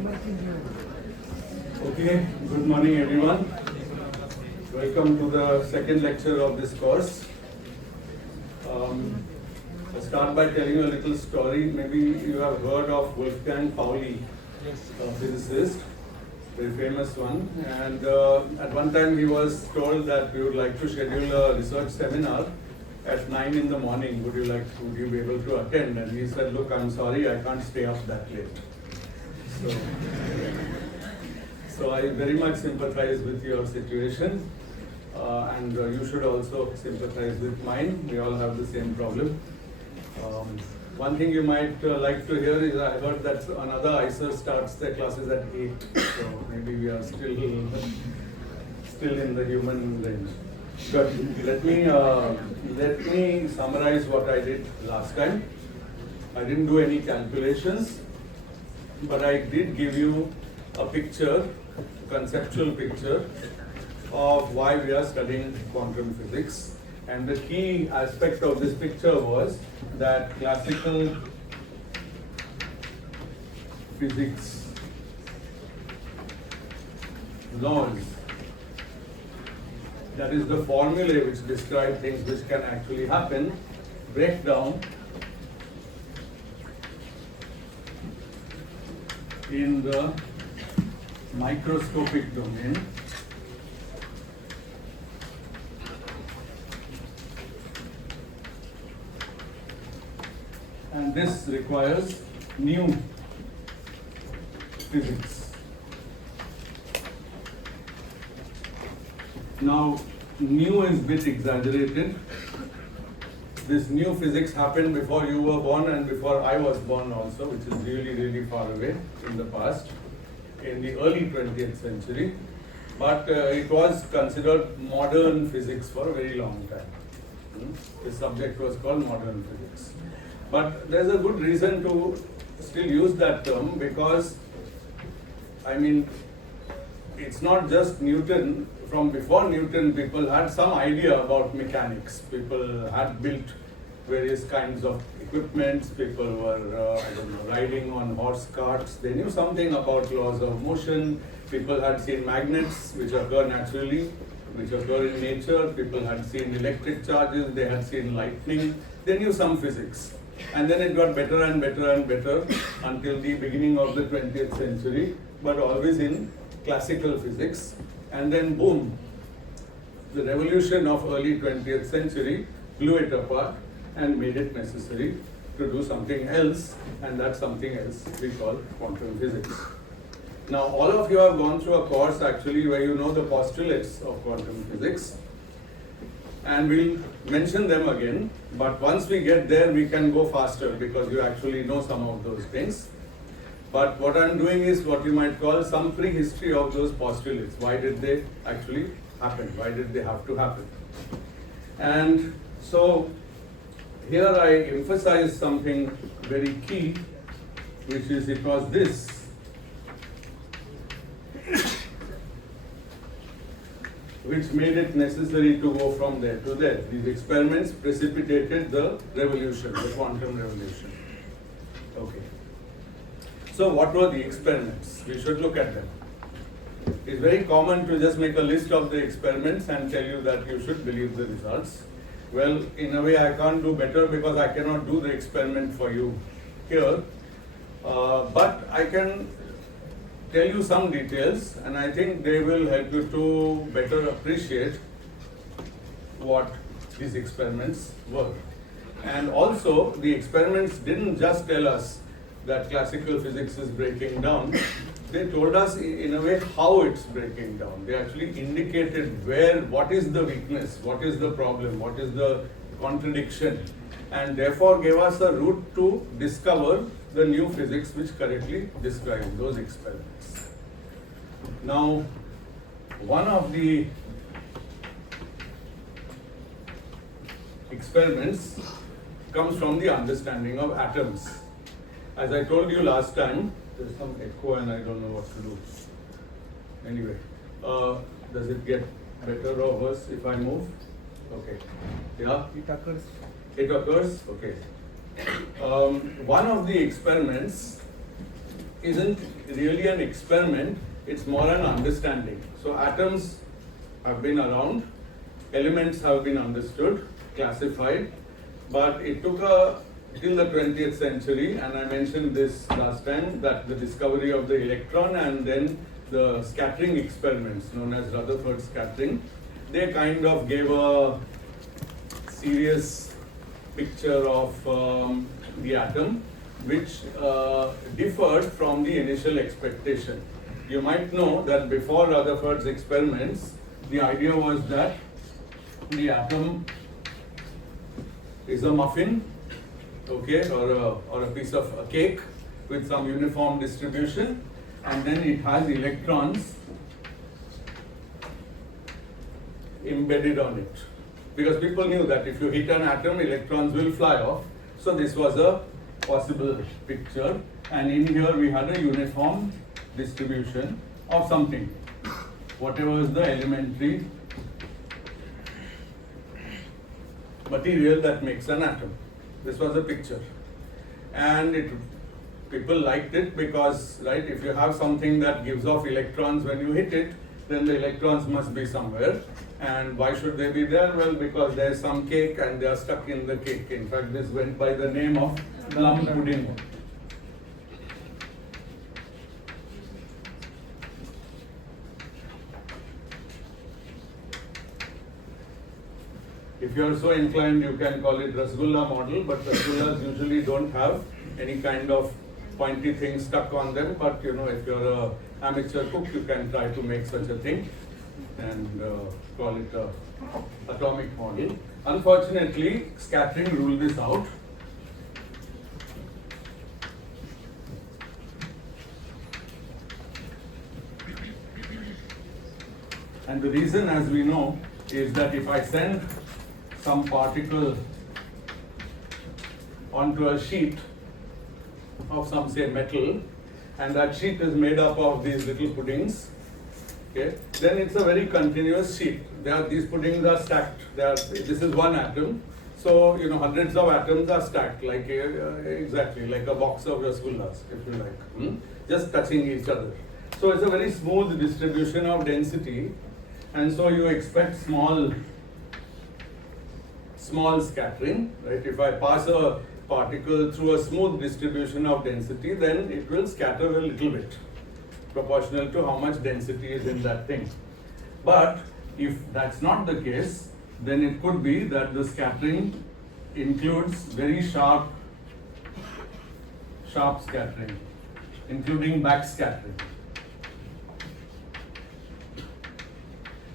Okay, good morning everyone. Welcome to the second lecture of this course. I'll start by telling you a little story. Maybe you have heard of Wolfgang Pauli, a physicist, very famous one. And at one time he was told that we would like to schedule a research seminar at 9 in the morning. Would you be able to attend? And he said, look, I'm sorry, I can't stay up that late. So I very much sympathize with your situation, and you should also sympathize with mine. We all have the same problem. One thing you might like to hear is I heard that another ICER starts their classes at 8, so maybe we are still in the human range. But let me summarize what I did last time. I didn't do any calculations, but I did give you a picture, conceptual picture of why we are studying quantum physics. And the key aspect of this picture was that classical physics laws, that is the formulae which describe things which can actually happen, break down in the microscopic domain and this requires new physics. Now, new is a bit exaggerated. This new physics happened before you were born and before I was born also, which is really, really far away in the past, in the early 20th century. But it was considered modern physics for a very long time. The subject was called modern physics. But there's a good reason to still use that term because, I mean, it's not just Newton. From before Newton, people had some idea about mechanics. People had built various kinds of equipments. People were, riding on horse carts. They knew something about laws of motion. People had seen magnets, which occur naturally, which occur in nature. People had seen electric charges. They had seen lightning. They knew some physics. And then it got better and better and better until the beginning of the 20th century, but always in classical physics. And then boom, the revolution of early 20th century blew it apart and made it necessary to do something else, and that something else we call quantum physics. Now, all of you have gone through a course actually where you know the postulates of quantum physics, and we'll mention them again, but once we get there we can go faster because you actually know some of those things. But what I'm doing is what you might call some prehistory of those postulates. Why did they actually happen? Why did they have to happen? And so here I emphasize something very key, which is it was this. Which made it necessary to go from there to there. These experiments precipitated the revolution, the quantum revolution. Okay. So what were the experiments? We should look at them. It's very common to just make a list of the experiments and tell you that you should believe the results. Well, in a way I can't do better because I cannot do the experiment for you here. But I can tell you some details and I think they will help you to better appreciate what these experiments were. And also, the experiments didn't just tell us that classical physics is breaking down. They told us in a way how it's breaking down. They actually indicated what is the weakness, what is the problem, what is the contradiction, and therefore gave us a route to discover the new physics which correctly describes those experiments. Now, one of the experiments comes from the understanding of atoms. As I told you last time, there's some echo and I don't know what to do. Anyway, does it get better or worse if I move? Okay. Yeah? It occurs. It occurs? Okay. One of the experiments isn't really an experiment, it's more an understanding. So atoms have been around, elements have been understood, classified, but it took till the 20th century, and I mentioned this last time, that the discovery of the electron and then the scattering experiments known as Rutherford scattering, they kind of gave a serious picture of the atom, which differed from the initial expectation. You might know that before Rutherford's experiments, the idea was that the atom is a muffin, okay, or a piece of a cake with some uniform distribution, and then it has electrons embedded on it. Because people knew that if you hit an atom, electrons will fly off. So this was a possible picture, and in here we had a uniform distribution of something, whatever is the elementary material that makes an atom. This was a picture, and people liked it because, right, if you have something that gives off electrons when you hit it, then the electrons must be somewhere. And why should they be there? Well, because there is some cake and they are stuck in the cake. In fact, this went by the name of plum pudding. If you are so inclined, you can call it Rasgulla model, but Rasgullas usually don't have any kind of pointy thing stuck on them. But you know, if you're an amateur cook, you can try to make such a thing and call it a atomic model. Unfortunately, scattering ruled this out. And the reason, as we know, is that if I send some particle onto a sheet of some, say, metal, and that sheet is made up of these little puddings, okay, then it's a very continuous sheet. These puddings are stacked. This is one atom, so you know, hundreds of atoms are stacked, like exactly like a box of rasgullas, if you like, just touching each other. So it's a very smooth distribution of density, and so you expect small scattering, right? If I pass a particle through a smooth distribution of density, then it will scatter a little bit, proportional to how much density is in that thing. But if that's not the case, then it could be that the scattering includes very sharp scattering, including back scattering.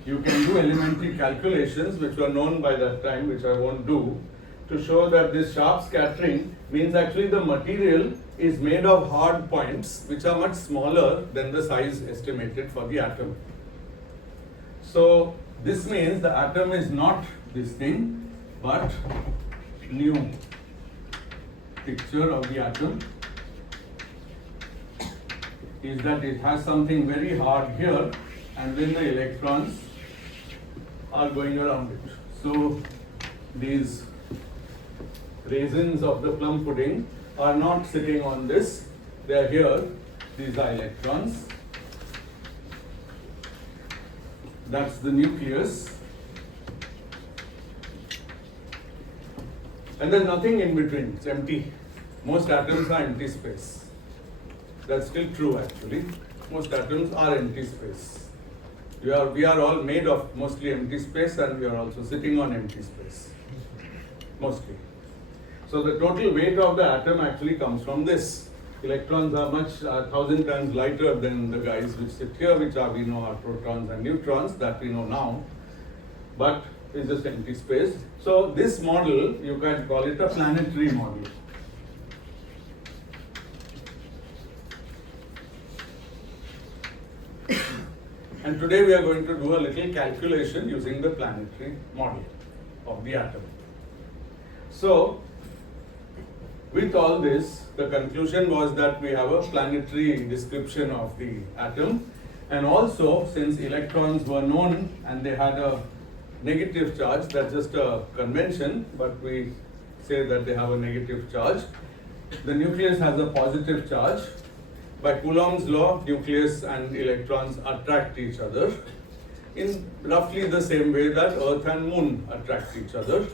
You can do elementary calculations, which were known by that time, which I won't do, to show that this sharp scattering means actually the material is made of hard points, which are much smaller than the size estimated for the atom. So this means the atom is not this thing, but new picture of the atom is that it has something very hard here, and then the electrons are going around it. So these raisins of the plum pudding are not sitting on this, they are here. These are electrons. That's the nucleus. And there's nothing in between, it's empty. Most atoms are empty space. That's still true actually. Most atoms are empty space. We are all made of mostly empty space, and we are also sitting on empty space, mostly. So the total weight of the atom actually comes from this. Electrons are much 1,000 times lighter than the guys which sit here, which are, we know, are protons and neutrons, that we know now, but it's just empty space. So this model, you can call it a planetary model. And today we are going to do a little calculation using the planetary model of the atom. So, with all this, the conclusion was that we have a planetary description of the atom, and also since electrons were known and they had a negative charge, that's just a convention, but we say that they have a negative charge. The nucleus has a positive charge, By Coulomb's law, nucleus and electrons attract each other in roughly the same way that Earth and Moon attract each other,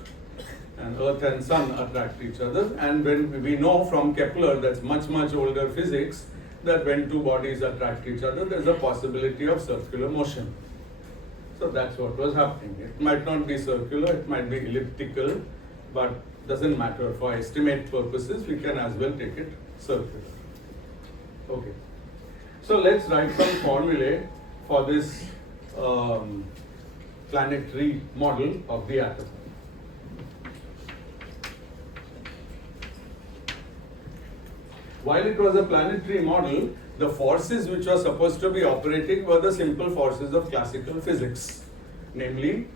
and Earth and Sun attract each other. And when we know from Kepler, that's much, much older physics, that when two bodies attract each other, there's a possibility of circular motion. So that's what was happening. It might not be circular, it might be elliptical, but doesn't matter. For estimate purposes, we can as well take it circular. Okay. So let's write some formulae for this planetary model of the atom. While it was a planetary model, the forces which were supposed to be operating were the simple forces of classical physics. Namely,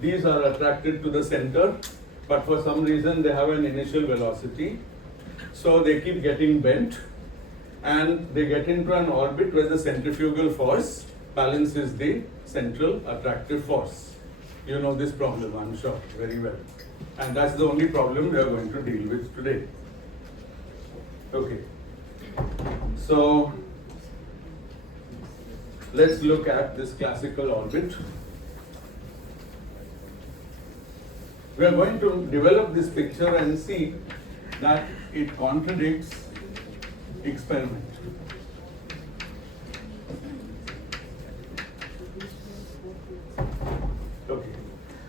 these are attracted to the center, but for some reason they have an initial velocity. So they keep getting bent and they get into an orbit where the centrifugal force balances the central attractive force. You know this problem, I'm sure, very well. And that's the only problem we are going to deal with today. Okay. So let's look at this classical orbit. We are going to develop this picture and see that it contradicts experiment. Okay.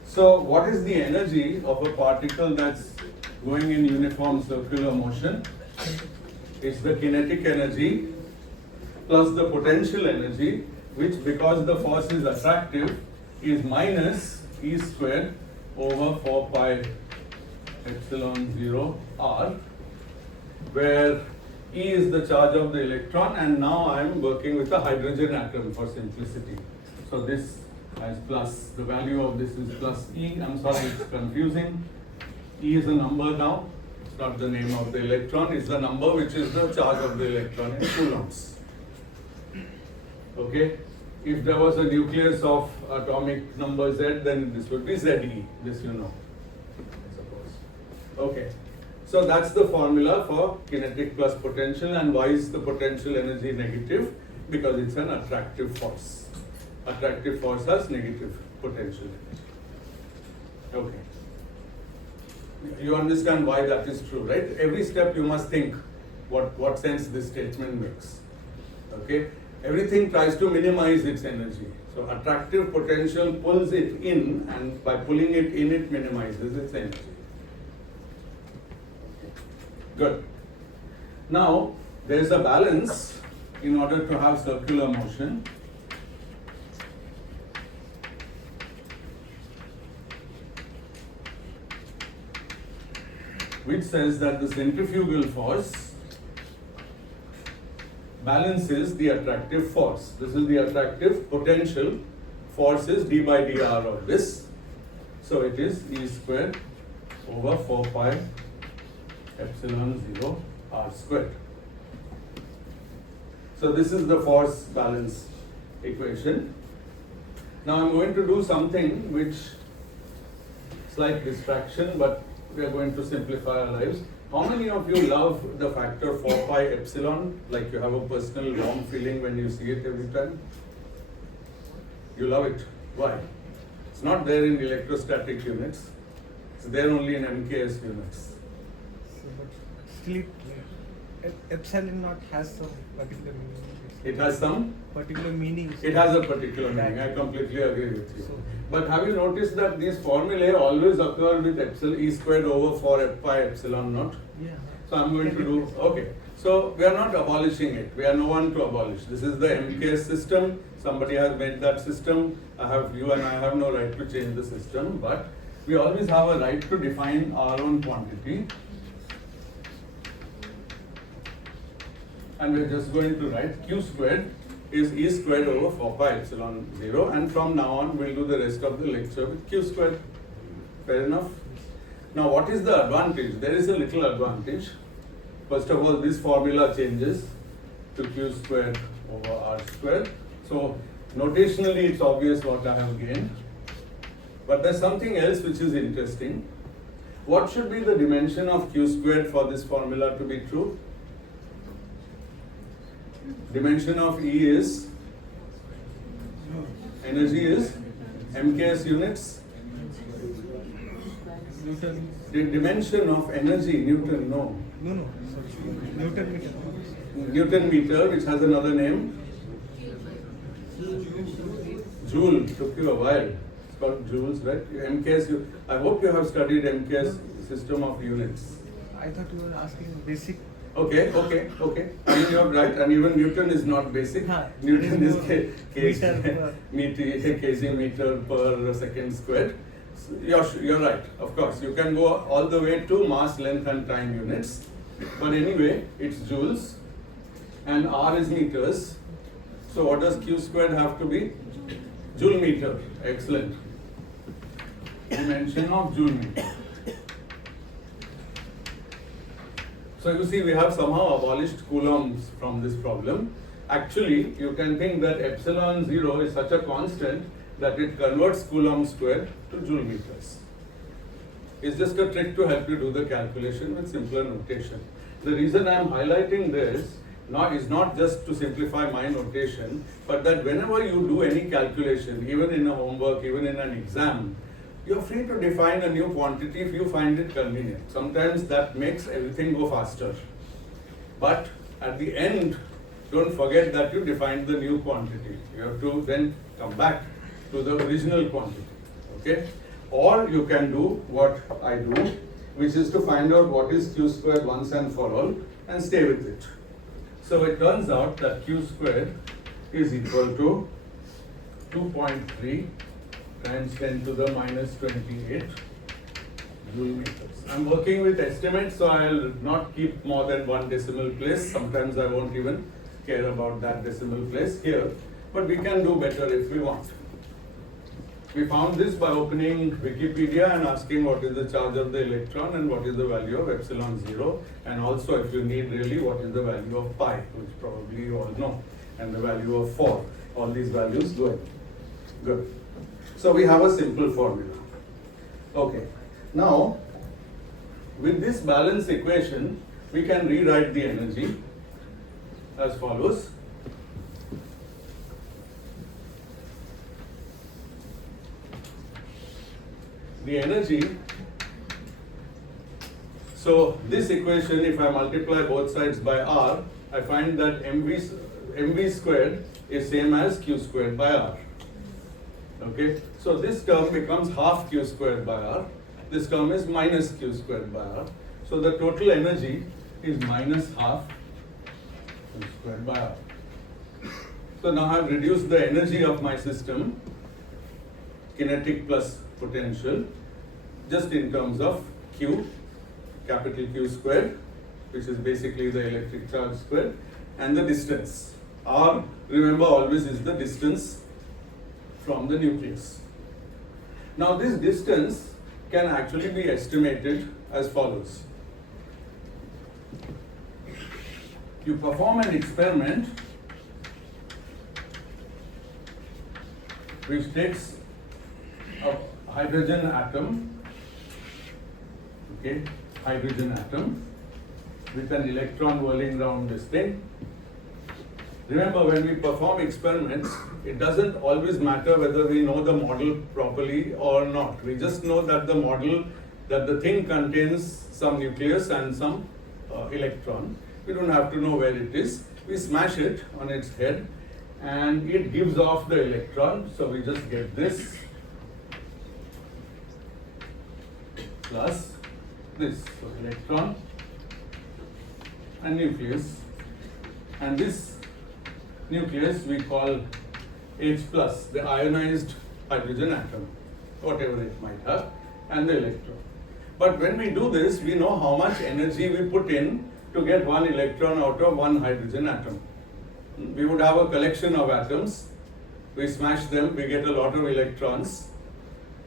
So what is the energy of a particle that's going in uniform circular motion? It's the kinetic energy plus the potential energy, which, because the force is attractive, is minus E squared over 4 pi epsilon 0 r, where E is the charge of the electron, and now I am working with a hydrogen atom for simplicity. So this has plus, the value of this is plus E. I'm sorry, it's confusing. E is a number now. It's not the name of the electron, it's the number which is the charge of the electron in coulombs. Okay? If there was a nucleus of atomic number Z, then this would be ZE, this you know, I suppose. Okay. So that's the formula for kinetic plus potential. And why is the potential energy negative? Because it's an attractive force. Attractive force has negative potential energy. Okay. You understand why that is true, right? Every step you must think what sense this statement makes. Okay? Everything tries to minimize its energy. So attractive potential pulls it in, and by pulling it in, it minimizes its energy. Good. Now, there is a balance in order to have circular motion. Which says that the centrifugal force balances the attractive force. This is the attractive potential. Force is d by dr of this. So it is E squared over 4 pi epsilon 0 r squared. So this is the force balance equation. Now I'm going to do something which slight distraction, but we are going to simplify our lives. How many of you love the factor 4 pi epsilon? Like you have a personal warm feeling when you see it every time? You love it. Why? It's not there in electrostatic units. It's there only in MKS units. But still, epsilon naught has some particular meaning. It has some particular meaning. It has a particular meaning. I completely agree with you. But have you noticed that these formulae always occur with epsilon E squared over 4 pi epsilon naught? Yeah. So I'm going to do, okay. So we are not abolishing it. We are no one to abolish. This is the MKS system. Somebody has made that system. You and I have no right to change the system, but we always have a right to define our own quantity. And we're just going to write Q squared is E squared over 4 pi epsilon 0, and from now on we'll do the rest of the lecture with Q squared. Fair enough? Now what is the advantage? There is a little advantage. First of all, this formula changes to Q squared over R squared. So notationally it's obvious what I have gained. But there's something else which is interesting. What should be the dimension of Q squared for this formula to be true? Dimension of E is, energy is MKS units. Newton. The dimension of energy, Newton, no. No, sorry. Newton meter. Newton meter, which has another name. Joule, took you a while. It's called joules, right? MKS, I hope you have studied MKS system of units. I thought you were asking basic. Okay. I mean, you're right, and even Newton is not basic. Newton is kg meter per second squared. So you're right, of course. You can go all the way to mass, length, and time units. But anyway, it's joules, and R is meters. So what does Q squared have to be? Joule meter. Excellent. Dimension of joule meter. So you see, we have somehow abolished coulombs from this problem. Actually, you can think that epsilon 0 is such a constant that it converts coulomb squared to joule meters. It's just a trick to help you do the calculation with simpler notation. The reason I am highlighting this is not just to simplify my notation, but that whenever you do any calculation, even in a homework, even in an exam, you're free to define a new quantity if you find it convenient. Sometimes that makes everything go faster. But at the end, don't forget that you defined the new quantity. You have to then come back to the original quantity. Okay? Or you can do what I do, which is to find out what is Q squared once and for all and stay with it. So it turns out that Q squared is equal to 2.3 times 10 to the minus 28 joule meters. I'm working with estimates, so I'll not keep more than one decimal place. Sometimes I won't even care about that decimal place here, but we can do better if we want. We found this by opening Wikipedia and asking what is the charge of the electron and what is the value of epsilon 0, and also, if you need really, what is the value of pi, which probably you all know, and the value of 4. All these values go in. Good. So we have a simple formula. Okay. Now, with this balance equation, we can rewrite the energy as follows. The energy, so this equation, if I multiply both sides by R, I find that mv squared is same as Q squared by R. Okay, so this term becomes half Q squared by R. This term is minus Q squared by R. So the total energy is minus half Q squared by R. So now I have reduced the energy of my system, kinetic plus potential, just in terms of Q, capital Q squared, which is basically the electric charge squared, and the distance. R, remember, always is the distance from the nucleus. Now this distance can actually be estimated as follows. You perform an experiment which takes a hydrogen atom, okay, hydrogen atom with an electron whirling around this thing. Remember, when we perform experiments, it doesn't always matter whether we know the model properly or not. We just know that the model, that the thing contains some nucleus and some electron. We don't have to know where it is. We smash it on its head and it gives off the electron. So we just get this plus this. So electron and nucleus. And this nucleus we call H plus, the ionized hydrogen atom, whatever it might have, and the electron. But when we do this, we know how much energy we put in to get one electron out of one hydrogen atom. We would have a collection of atoms, we smash them, we get a lot of electrons.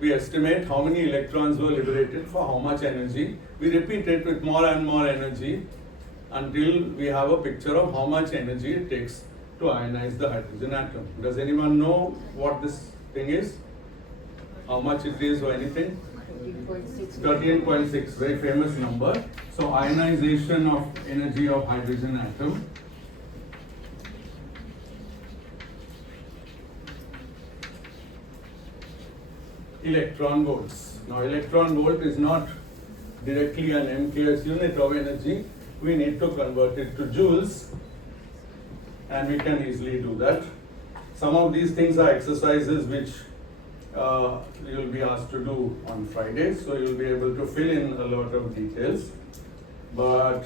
We estimate how many electrons were liberated for how much energy. We repeat it with more and more energy until we have a picture of how much energy it takes to ionize the hydrogen atom. Does anyone know what this thing is? How much it is or anything? 13.6, very famous number. So ionization of energy of hydrogen atom electron volts. Now electron volt is not directly an MKS unit of energy. We need to convert it to joules, and we can easily do that. Some of these things are exercises which you'll be asked to do on Friday, so you'll be able to fill in a lot of details. But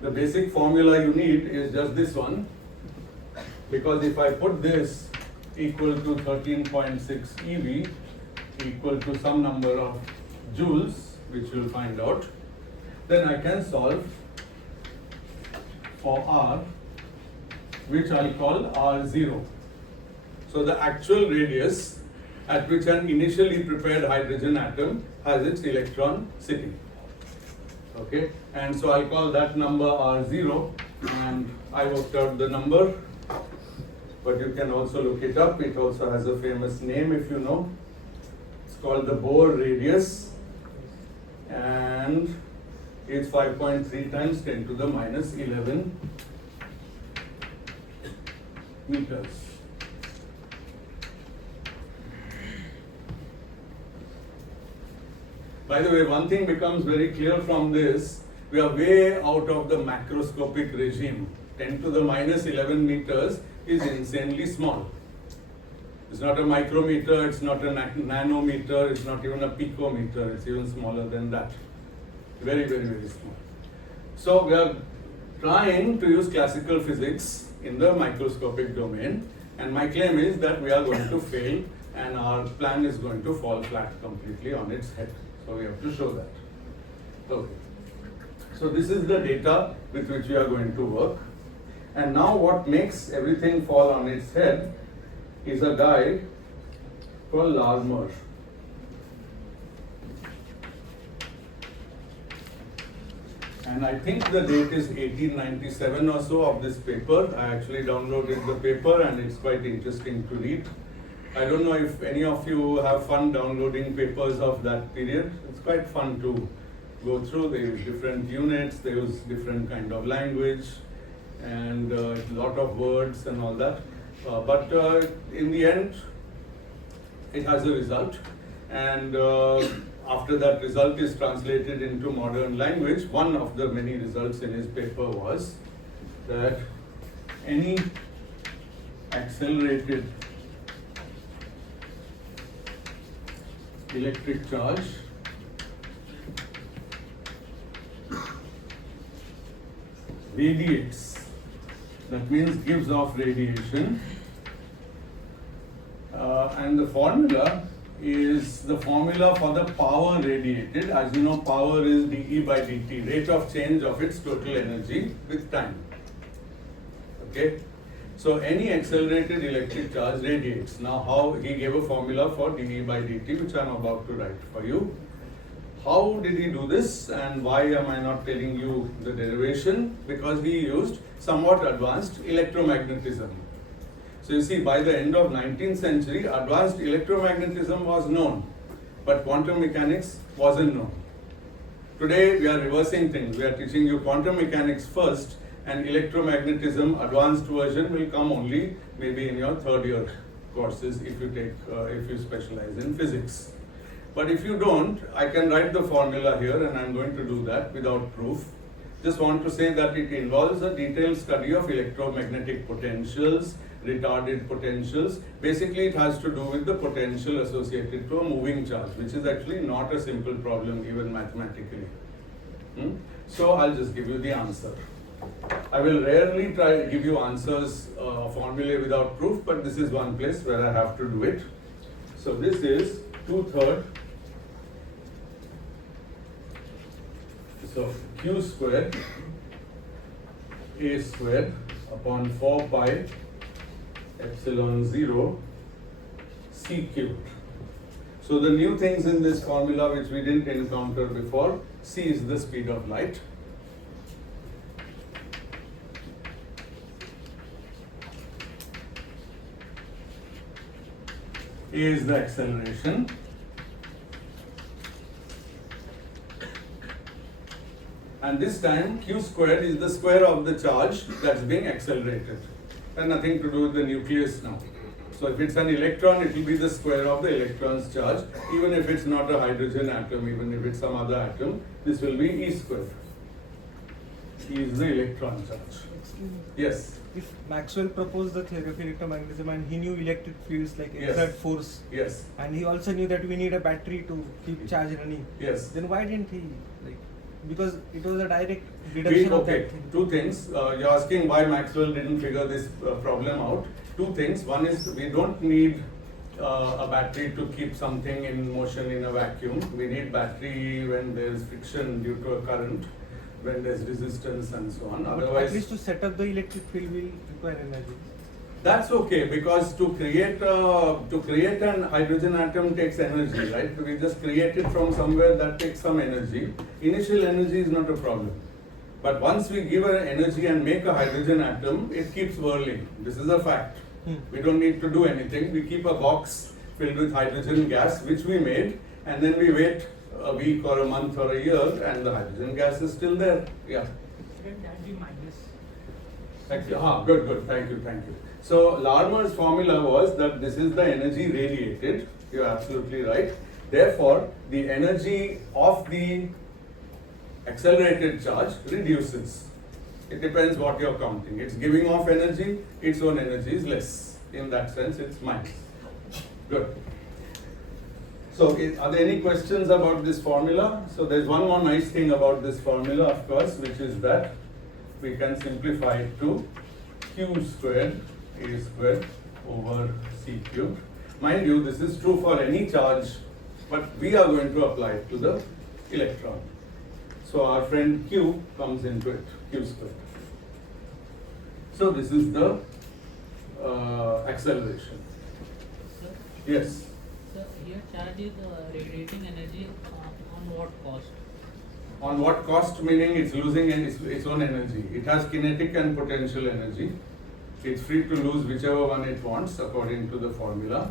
the basic formula you need is just this one, because if I put this equal to 13.6 eV equal to some number of joules, which you'll find out, then I can solve for R, which I'll call R0. So the actual radius at which an initially prepared hydrogen atom has its electron sitting. Okay, and so I'll call that number R0, and I worked out the number, but you can also look it up. It also has a famous name if you know. It's called the Bohr radius, and it's 5.3 times 10 to the minus 11 meters. By the way, one thing becomes very clear from this: we are way out of the macroscopic regime. 10 to the minus 11 meters is insanely small. It's not a micrometer, it's not a nanometer, it's not even a picometer, it's even smaller than that. Very, very, very small. So we are trying to use classical physics in the microscopic domain, and my claim is that we are going to fail, and our plan is going to fall flat completely on its head. So we have to show that. Okay. So this is the data with which we are going to work. And now what makes everything fall on its head is a guy called Larmor. And I think the date is 1897 or so of this paper. I actually downloaded the paper and it's quite interesting to read. I don't know if any of you have fun downloading papers of that period. It's quite fun to go through. They use different units, they use different kind of language, and a lot of words and all that. But in the end, it has a result. And after that result is translated into modern language, one of the many results in his paper was that any accelerated electric charge radiates, that means gives off radiation, and the formula is the formula for the power radiated. As you know, power is dE by dt, rate of change of its total energy with time. Okay, so any accelerated electric charge radiates. Now, how he gave a formula for dE by dt, which I am about to write for you. How did he do this, and why am I not telling you the derivation? Because he used somewhat advanced electromagnetism. So you see, by the end of 19th century, advanced electromagnetism was known, but quantum mechanics wasn't known. Today we are reversing things. We are teaching you quantum mechanics first, and electromagnetism advanced version will come only maybe in your third year courses if you specialize in physics. But if you don't, I can write the formula here, and I'm going to do that without proof. Just want to say that it involves a detailed study of electromagnetic potentials, retarded potentials. Basically, it has to do with the potential associated to a moving charge, which is actually not a simple problem even mathematically. So I'll just give you the answer. I will rarely try to give you answers formulae without proof, but this is one place where I have to do it. So this is 2/3. So Q squared A squared upon 4 pi epsilon 0 C cubed. So the new things in this formula which we didn't encounter before: C is the speed of light, A is the acceleration, and this time Q squared is the square of the charge that's being accelerated. and nothing to do with the nucleus now. So if it's an electron, it will be the square of the electron's charge. Even if it's not a hydrogen atom, even if it's some other atom, this will be E squared. E is the electron charge. Excuse me. Yes. If Maxwell proposed the theory of electromagnetism and he knew electric fields like Yes. exert force, Yes. and he also knew that we need a battery to keep charge running, Yes. then why didn't he, like, because it was a direct deduction of that thing. Two things. You're asking why Maxwell didn't figure this problem out. Two things. One is we don't need a battery to keep something in motion in a vacuum. We need battery when there's friction due to a current, when there's resistance and so on. But Otherwise, at least to set up the electric field will require energy. that's okay, because to create an hydrogen atom takes energy, right? We just create it from somewhere, that takes some energy. Initial energy is not a problem. But once we give an energy and make a hydrogen atom, it keeps whirling. This is a fact. We don't need to do anything. We keep a box filled with hydrogen gas, which we made, and then we wait a week or a month or a year, and the hydrogen gas is still there. Yeah. Shouldn't that be minus? Thank you. Good. Thank you. So Larmor's formula was that this is the energy radiated. You're absolutely right. Therefore, the energy of the accelerated charge reduces. It depends what you're counting. It's giving off energy, its own energy is less. In that sense, it's minus. Good. So, are there any questions about this formula? So, there's one more nice thing about this formula, of course, which is that we can simplify it to Q squared A squared over C cubed. Mind you, this is true for any charge, but we are going to apply it to the electron. So our friend Q comes into it, Q squared. So this is the acceleration. Sir, Yes. sir, here charge is radiating energy on what cost? On what cost? Meaning it's losing its own energy. It has kinetic and potential energy. It's free to lose whichever one it wants according to the formula,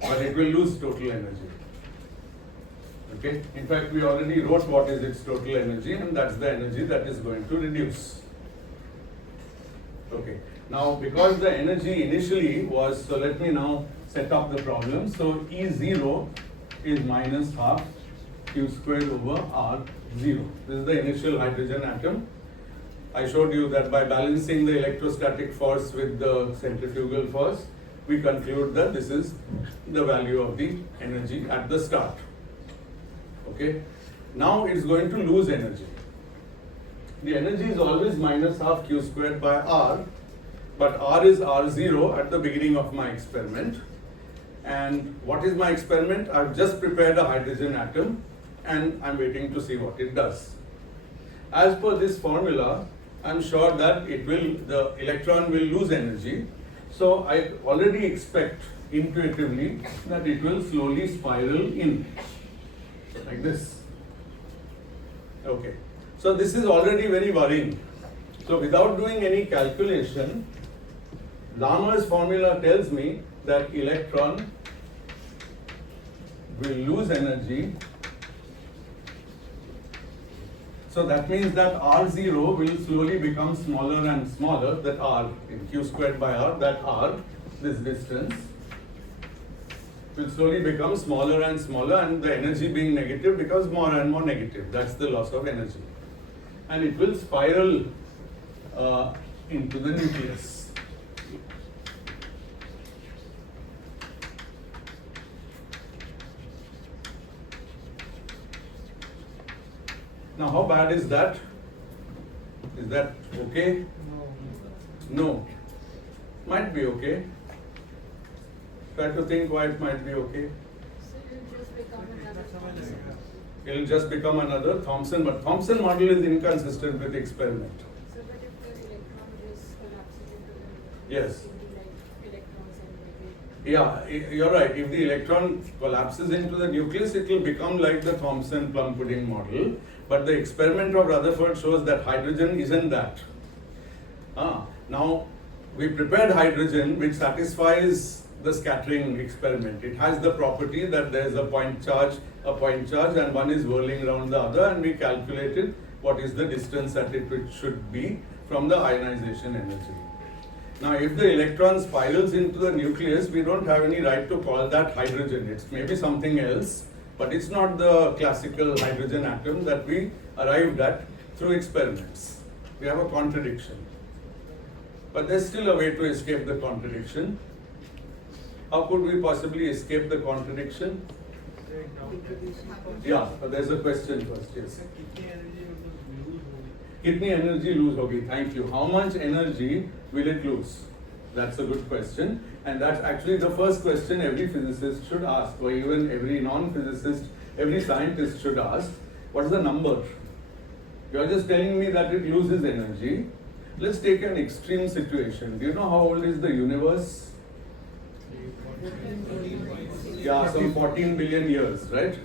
but it will lose total energy. Okay. In fact, we already wrote what is its total energy, and that's the energy that is going to reduce. Okay. Now, because the energy initially was, so let me now set up the problem. So E0 is minus half Q squared over R0. This is the initial hydrogen atom. I showed you that by balancing the electrostatic force with the centrifugal force, we conclude that this is the value of the energy at the start. Okay. Now it's going to lose energy. The energy is always minus half Q squared by R, but R is R0 at the beginning of my experiment. And what is my experiment? I've just prepared a hydrogen atom and I'm waiting to see what it does. As per this formula, I'm sure that the electron will lose energy. So I already expect intuitively that it will slowly spiral in, like this. Okay. So this is already very worrying. So without doing any calculation, Larmor's formula tells me that electron will lose energy. So that means that R0 will slowly become smaller and smaller, that R, in Q squared by R, that R, this distance, will slowly become smaller and smaller, and the energy being negative becomes more and more negative. That's the loss of energy. And it will spiral into the nucleus. Now, how bad is that? Is that okay? No. Might be okay. Try to think why it might be okay. So it'll just become another Thomson. It'll just become another Thomson, but Thomson model is inconsistent with the experiment. So but if the electron just collapses into the Yes. it'll be like electrons and maybe Yeah, you're right. If the electron collapses into the nucleus, it will become like the Thomson plum pudding model. But the experiment of Rutherford shows that hydrogen isn't that. Now, we prepared hydrogen which satisfies the scattering experiment. It has the property that there is a point charge, and one is whirling around the other, and we calculated what is the distance at which it should be from the ionization energy. Now, if the electron spirals into the nucleus, we don't have any right to call that hydrogen. It's maybe something else, but it's not the classical hydrogen atom that we arrived at through experiments. We have a contradiction. But there's still a way to escape the contradiction. How could we possibly escape the contradiction? Yeah, but there's a question first, yes. Kitni energy lose hogi? Thank you. How much energy will it lose? That's a good question. And that's actually the first question every physicist should ask, or even every non-physicist, every scientist should ask. What's the number? You're just telling me that it loses energy. Let's take an extreme situation. Do you know how old is the universe? Yeah, some 14 billion years, right?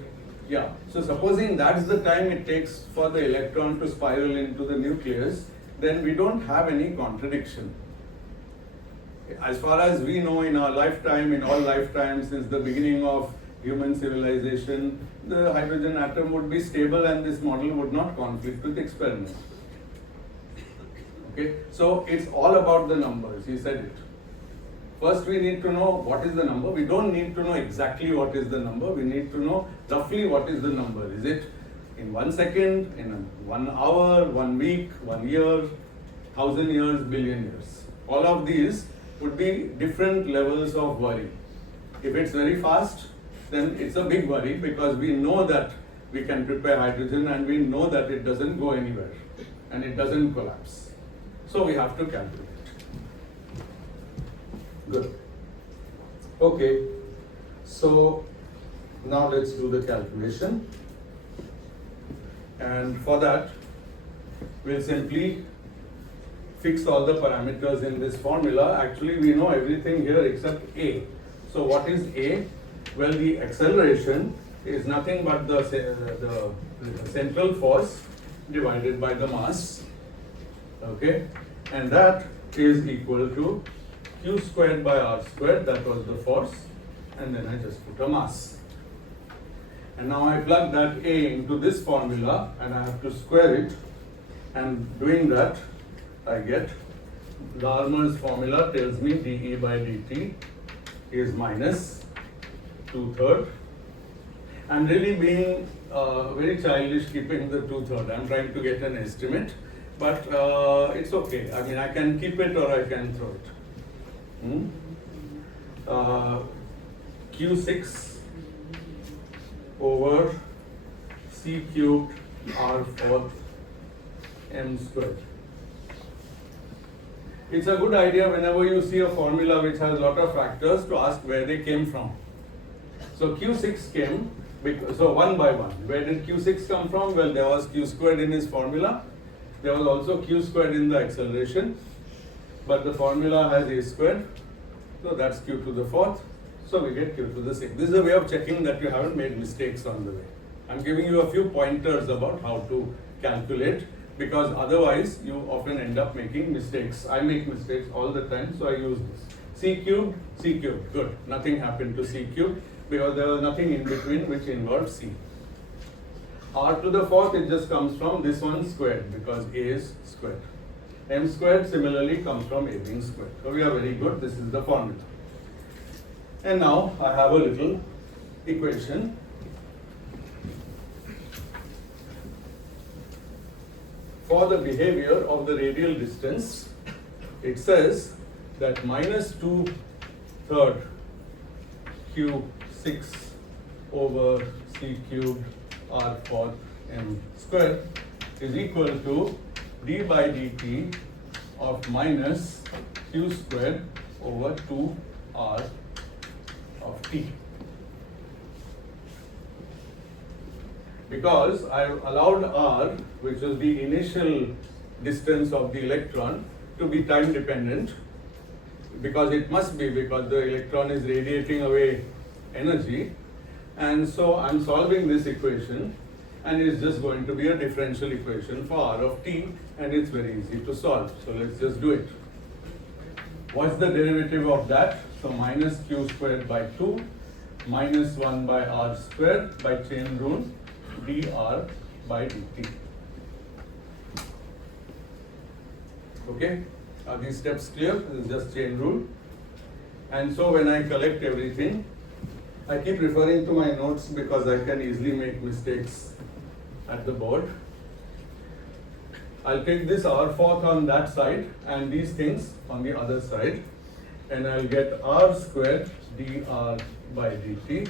Yeah. So supposing that's the time it takes for the electron to spiral into the nucleus, then we don't have any contradiction. As far as we know, in our lifetime, in all lifetimes since the beginning of human civilization, the hydrogen atom would be stable and this model would not conflict with experiment. Okay, so it's all about the numbers, he said it. First we need to know what is the number. We don't need to know exactly what is the number, we need to know roughly what is the number. Is it in 1 second, in 1 hour, 1 week, 1 year, 1,000 years, billion years? All of these would be different levels of worry. If it's very fast, then it's a big worry because we know that we can prepare hydrogen and we know that it doesn't go anywhere and it doesn't collapse. So we have to calculate. Good. Okay, so now let's do the calculation. And for that, we'll simply fix all the parameters in this formula. Actually, we know everything here except A. So what is A? Well, the acceleration is nothing but the central force divided by the mass. Okay, and that is equal to q squared by r squared. That was the force, and then I just put a mass. And now I plug that A into this formula and I have to square it, and doing that I get Larmor's formula tells me dE by dt is minus 2/3. I'm really being very childish keeping the 2/3. I'm trying to get an estimate, but it's okay. I mean, I can keep it or I can throw it. Q6 over C cubed R fourth M squared. It's a good idea whenever you see a formula which has a lot of factors to ask where they came from. So Q6 came, so one by one. Where did Q6 come from? Well, there was Q squared in his formula. There was also Q squared in the acceleration. But the formula has A squared. So that's Q to the fourth. So we get Q to the sixth. This is a way of checking that you haven't made mistakes on the way. I'm giving you a few pointers about how to calculate, because otherwise you often end up making mistakes. I make mistakes all the time, so I use this. C cubed, good. Nothing happened to C cubed because there was nothing in between which involved C. R to the fourth, it just comes from this one squared because A is squared. M squared similarly comes from A being squared. So we are very good. This is the formula. And now I have a little equation. For the behavior of the radial distance, it says that minus 2/3 Q6 over C cubed R fourth M squared is equal to d by dt of minus q squared over 2r of t. Because I allowed r, which was the initial distance of the electron, to be time dependent, because it must be, because the electron is radiating away energy. And so I'm solving this equation, and it's just going to be a differential equation for r of t, and it's very easy to solve. So let's just do it. What's the derivative of that? So minus q squared by 2 minus 1 by r squared by chain rule dr by dt. Okay? Are these steps clear? This is just chain rule. And so when I collect everything, I keep referring to my notes because I can easily make mistakes at the board. I'll take this R4 on that side and these things on the other side, and I'll get R squared dr by dt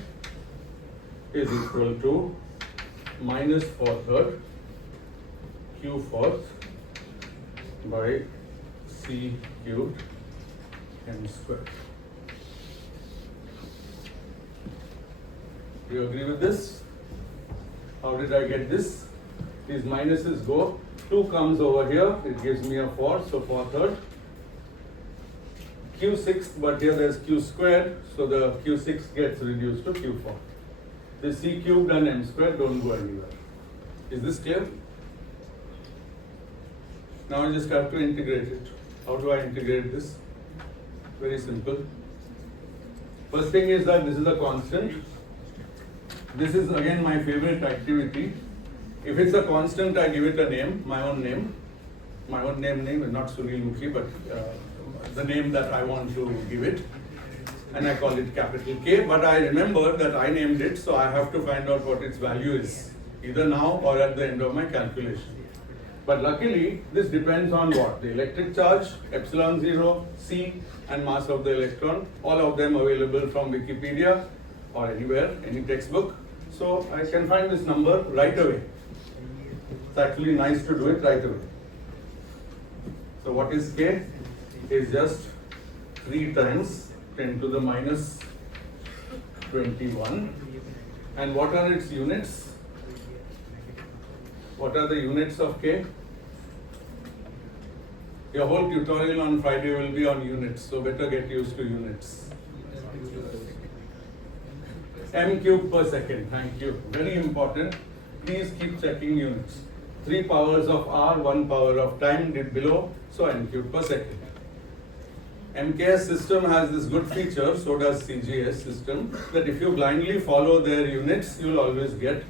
is equal to minus 4/3 q fourth by c cubed m squared. Do you agree with this? How did I get this? These minuses go. 2 comes over here, it gives me a 4, so 4/3. Q6, but here there's Q squared, so the Q6 gets reduced to Q4. The C cubed and M squared don't go anywhere. Is this clear? Now I just have to integrate it. How do I integrate this? Very simple. First thing is that this is a constant. This is again my favorite activity. If it's a constant, I give it a name, my own name. My own name is not Sunil Mukhi, but the name that I want to give it. And I call it capital K, but I remember that I named it, so I have to find out what its value is, either now or at the end of my calculation. But luckily, this depends on what? The electric charge, epsilon 0, C, and mass of the electron, all of them available from Wikipedia or anywhere, any textbook. So I can find this number right away. It's actually nice to do it right away. So what is K? Is just 3 times 10 to the minus 21. And what are its units? What are the units of K? Your whole tutorial on Friday will be on units, so better get used to units. M cube per second, thank you. Very important. Please keep checking units. 3 powers of R, 1 power of time did below, so M cube per second. MKS system has this good feature, so does CGS system, that if you blindly follow their units, you'll always get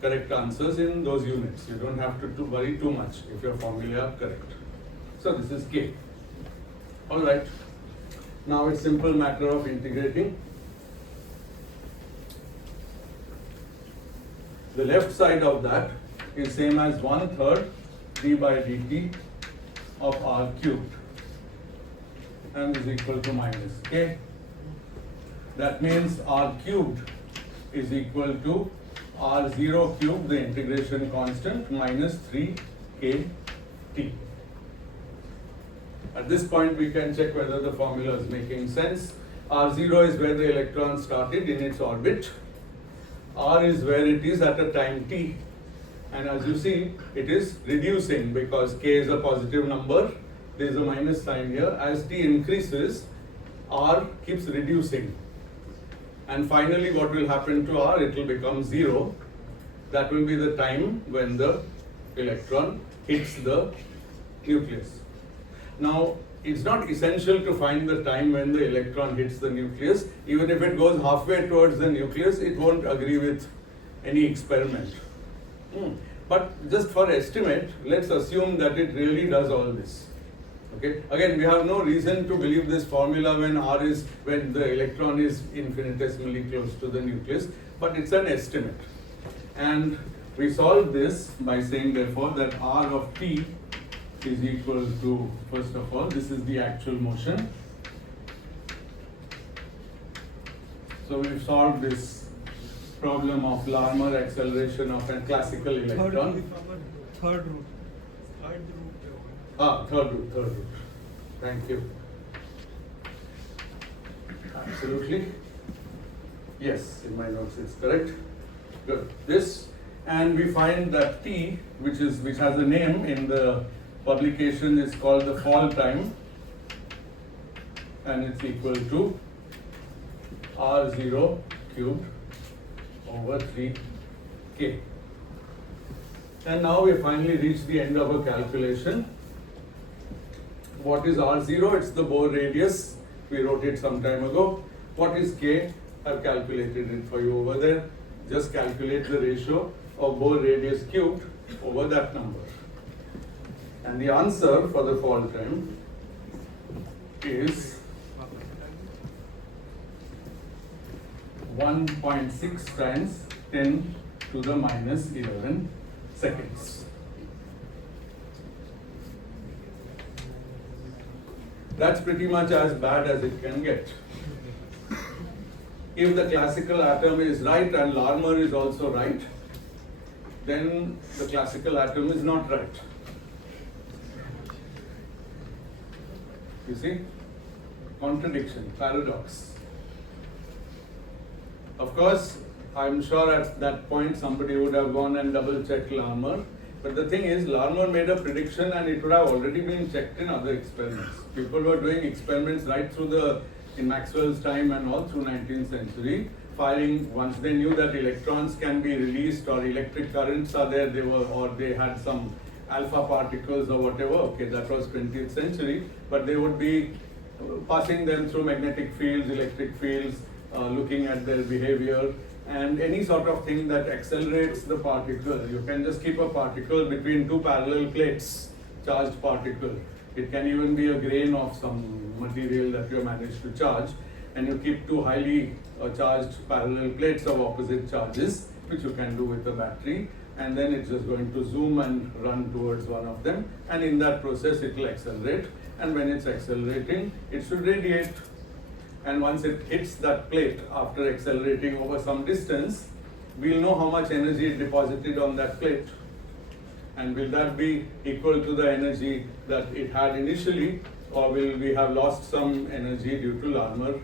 correct answers in those units. You don't have to worry too much if your formula are correct. So this is K. Alright. Now it's simple matter of integrating. The left side of that is same as 1/3 d by dt of R cubed and is equal to minus K. That means R cubed is equal to R0 cubed, the integration constant, minus 3KT. At this point we can check whether the formula is making sense. R0 is where the electron started in its orbit. R is where it is at a time t, and as you see it is reducing because K is a positive number. There is a minus sign here. As t increases, R keeps reducing, and finally what will happen to R? It will become 0. That will be the time when the electron hits the nucleus. Now it's not essential to find the time when the electron hits the nucleus. Even if it goes halfway towards the nucleus, it won't agree with any experiment. But just for estimate, let's assume that it really does all this. Okay. Again, we have no reason to believe this formula when the electron is infinitesimally close to the nucleus, but it's an estimate. And we solve this by saying therefore that R of t is equal to, first of all, this is the actual motion. So we've solved this problem of Larmor acceleration of a classical electron. Third root. Third root. Thank you. Absolutely. Yes, in my notes it's correct. Good. This, and we find that t, which has a name in the publication, is called the fall time, and it's equal to R0 cubed over 3K. And now we finally reach the end of a calculation. What is R0? It's the Bohr radius. We wrote it some time ago. What is K? I've calculated it for you over there. Just calculate the ratio of Bohr radius cubed over that number. And the answer for the fall time is 1.6 times 10 to the minus 11 seconds. That's pretty much as bad as it can get. If the classical atom is right and Larmor is also right, then the classical atom is not right. You see? Contradiction, paradox. Of course, I'm sure at that point somebody would have gone and double checked Larmor. But the thing is, Larmor made a prediction and it would have already been checked in other experiments. People were doing experiments right through in Maxwell's time and all through 19th century, firing once they knew that electrons can be released or electric currents are there, or they had some alpha particles or whatever. Okay, that was 20th century, but they would be passing them through magnetic fields, electric fields, looking at their behavior, and any sort of thing that accelerates the particle. You can just keep a particle between two parallel plates, charged particle. It can even be a grain of some material that you managed to charge, and you keep two highly charged parallel plates of opposite charges, which you can do with a battery, and then it's just going to zoom and run towards one of them, and in that process it will accelerate, and when it's accelerating, it should radiate. And once it hits that plate after accelerating over some distance, we'll know how much energy it deposited on that plate. And will that be equal to the energy that it had initially, or will we have lost some energy due to Larmor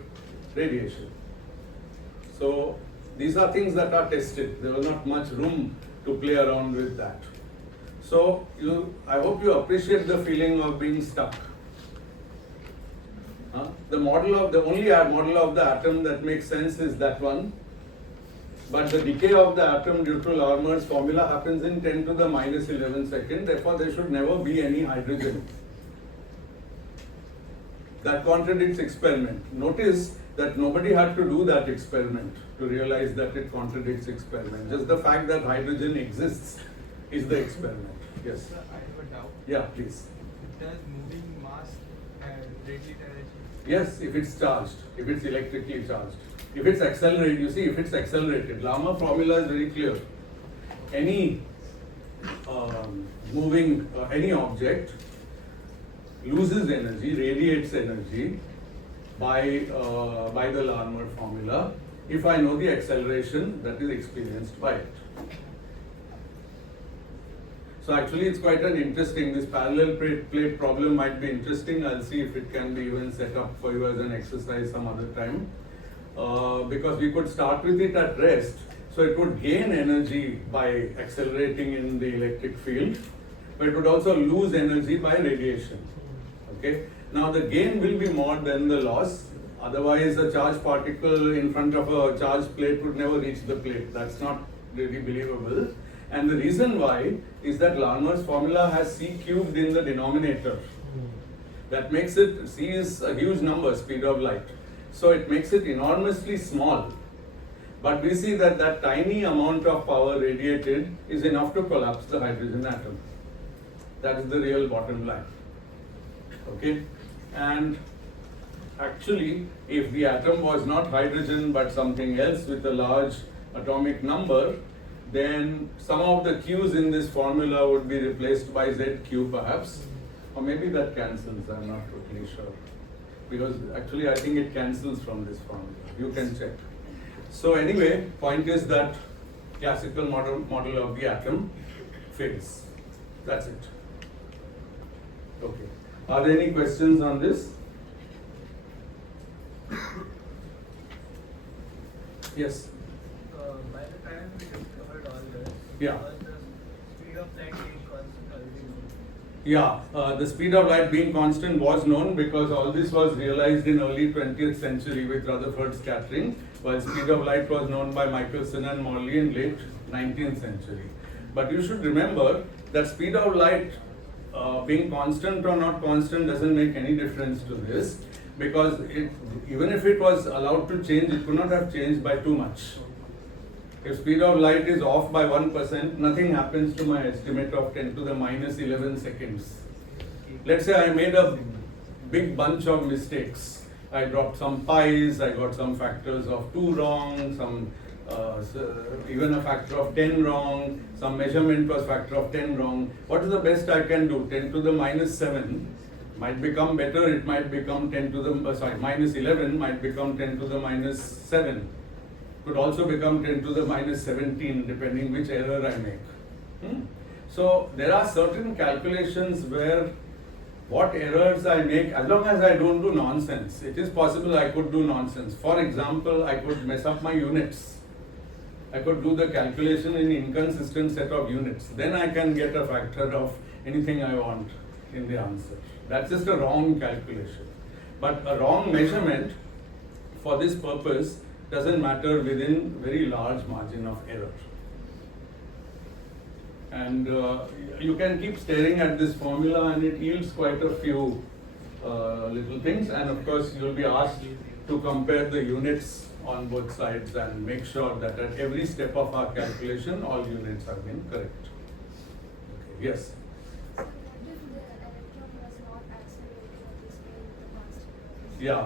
radiation? So these are things that are tested. There was not much room to play around with that. So I hope you appreciate the feeling of being stuck. The only model of the atom that makes sense is that one, but the decay of the atom due to Larmor's formula happens in 10 to the minus 11 seconds. Therefore, there should never be any hydrogen. That contradicts experiment. Notice that nobody had to do that experiment to realize that it contradicts experiment. Just the fact that hydrogen exists is the experiment. Yes. Sir, I have a doubt. Yeah, please. Does moving mass radiate energy? Yes, if it's charged, if it's electrically charged. If it's accelerated, you see, if it's accelerated, Larmor formula is very clear. Any moving, any object loses energy, radiates energy by the Larmor formula if I know the acceleration that is experienced by it. So actually it's quite an interesting, this parallel plate problem might be interesting. I'll see if it can be even set up for you as an exercise some other time. Because we could start with it at rest. So it would gain energy by accelerating in the electric field, but it would also lose energy by radiation. Okay. Now the gain will be more than the loss. Otherwise a charged particle in front of a charged plate would never reach the plate. That's not really believable. And the reason why is that Larmor's formula has c cubed in the denominator. That makes it, c is a huge number, speed of light. So it makes it enormously small. But we see that that tiny amount of power radiated is enough to collapse the hydrogen atom. That is the real bottom line. Okay? And actually, if the atom was not hydrogen but something else with a large atomic number, then some of the q's in this formula would be replaced by zq perhaps, or maybe that cancels, I'm not totally sure. Because actually I think it cancels from this formula, you can check. So anyway, point is that classical model of the atom fails. That's it. Okay. Are there any questions on this? Yes. By the time we discovered all this, Yeah. was the speed of light being constant already known? Yeah, the speed of light being constant was known because all this was realized in early 20th century with Rutherford scattering, while speed of light was known by Michelson and Morley in late 19th century. But you should remember that speed of light being constant or not constant doesn't make any difference to this, because even if it was allowed to change, it could not have changed by too much. If speed of light is off by 1%, nothing happens to my estimate of 10 to the minus 11 seconds. Let's say I made a big bunch of mistakes. I dropped some pi's, I got some factors of 2 wrong, some even a factor of 10 wrong, some measurement was factor of 10 wrong. What is the best I can do? 10 to the minus 7 might become better, it might become 10 to the, minus 11 might become 10 to the minus 7. Could also become 10 to the minus 17 depending which error I make. So there are certain calculations where what errors I make, as long as I don't do nonsense, it is possible I could do nonsense. For example, I could mess up my units. I could do the calculation in inconsistent set of units. Then I can get a factor of anything I want in the answer. That's just a wrong calculation. But a wrong measurement for this purpose doesn't matter within very large margin of error. And you can keep staring at this formula and it yields quite a few little things, and of course you'll be asked to compare the units on both sides and make sure that at every step of our calculation all units have been correct. Okay. Yes? So what if the electron was not accelerating at this rate, the constant? Yeah,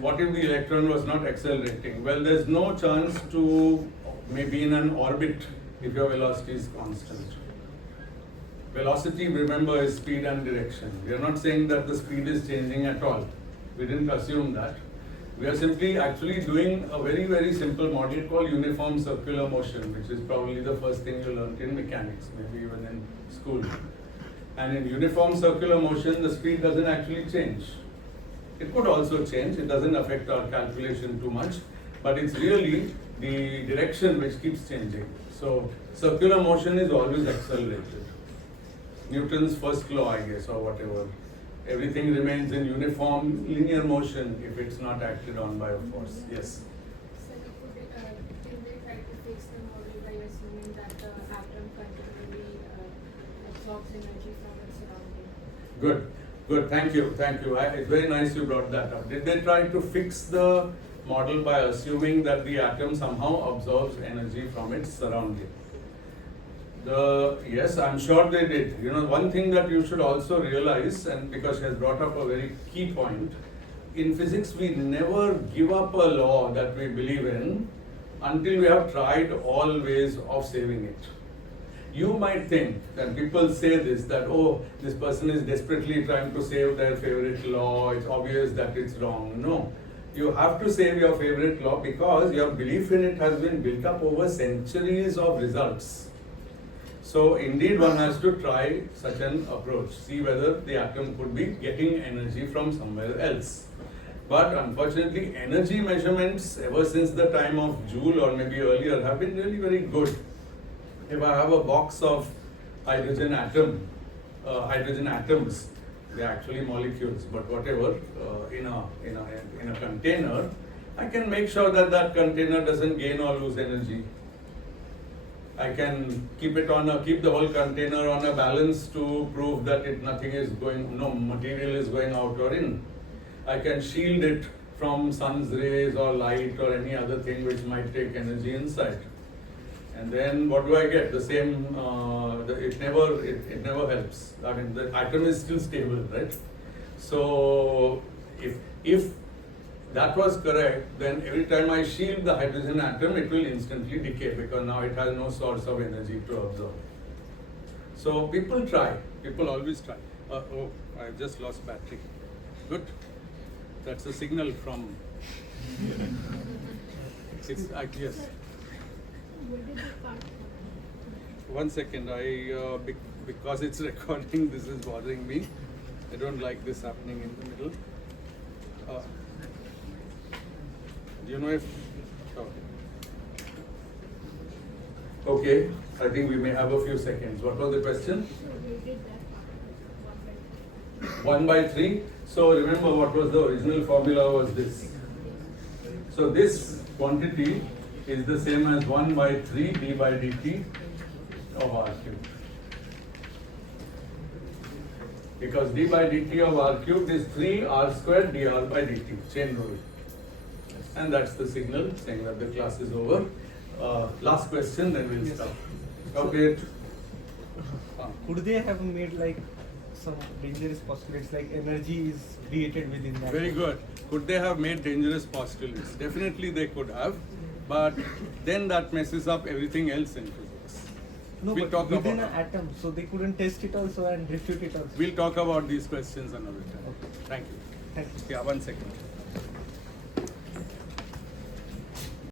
what if the electron was not accelerating? Well, there's no chance to maybe in an orbit if your velocity is constant. Velocity, remember, is speed and direction. We are not saying that the speed is changing at all. We didn't assume that. We are simply actually doing a very, very simple model called uniform circular motion, which is probably the first thing you learned in mechanics, maybe even in school. And in uniform circular motion, the speed doesn't actually change. It could also change, it doesn't affect our calculation too much, but it's really the direction which keeps changing. So circular motion is always accelerated. Newton's first law, I guess, or whatever. Everything remains in uniform linear motion if it's not acted on by a force. Yes? So if they try to fix the model by assuming that the atom continually absorbs energy from its surrounding. Good, good, thank you. It's very nice you brought that up. Did they try to fix the model by assuming that the atom somehow absorbs energy from its surrounding? Yes, I'm sure they did. You know, one thing that you should also realize, and because she has brought up a very key point, in physics we never give up a law that we believe in until we have tried all ways of saving it. You might think that people say this, that oh, this person is desperately trying to save their favorite law, it's obvious that it's wrong. No, you have to save your favorite law because your belief in it has been built up over centuries of results. So indeed one has to try such an approach, see whether the atom could be getting energy from somewhere else. But unfortunately energy measurements ever since the time of Joule or maybe earlier have been really very good. If I have a box of hydrogen atoms, they're actually molecules, but whatever, in a container, I can make sure that that container doesn't gain or lose energy. I can keep the whole container on a balance to prove that no material is going out or in. I can shield it from sun's rays or light or any other thing which might take energy inside. And then what do I get? The same, it never helps. I mean, the atom is still stable, right? So if that was correct, then every time I shield the hydrogen atom, it will instantly decay because now it has no source of energy to absorb. So people try, people always try. Oh, I've just lost battery. Good. That's a signal from. Yes. One second, because it's recording, this is bothering me. I don't like this happening in the middle. Do you know if? Oh. Okay, I think we may have a few seconds. What was the question? 1/3. So remember what was the original formula was this. So this quantity is the same as 1/3 d by dt of r cubed. Because d by dt of r cubed is 3 r squared dr by dt, chain rule. And that's the signal saying that the class is over. Last question, then we'll stop. Okay. Could they have made like some dangerous postulates like energy is created within that. Very good. Could they have made dangerous postulates? Definitely they could have, but then that messes up everything else in physics. No, We'll but talk within about an atom, so they couldn't test it also and refute it also. We'll talk about these questions another time. Okay. Thank you. Thank you. Yeah, 1 second.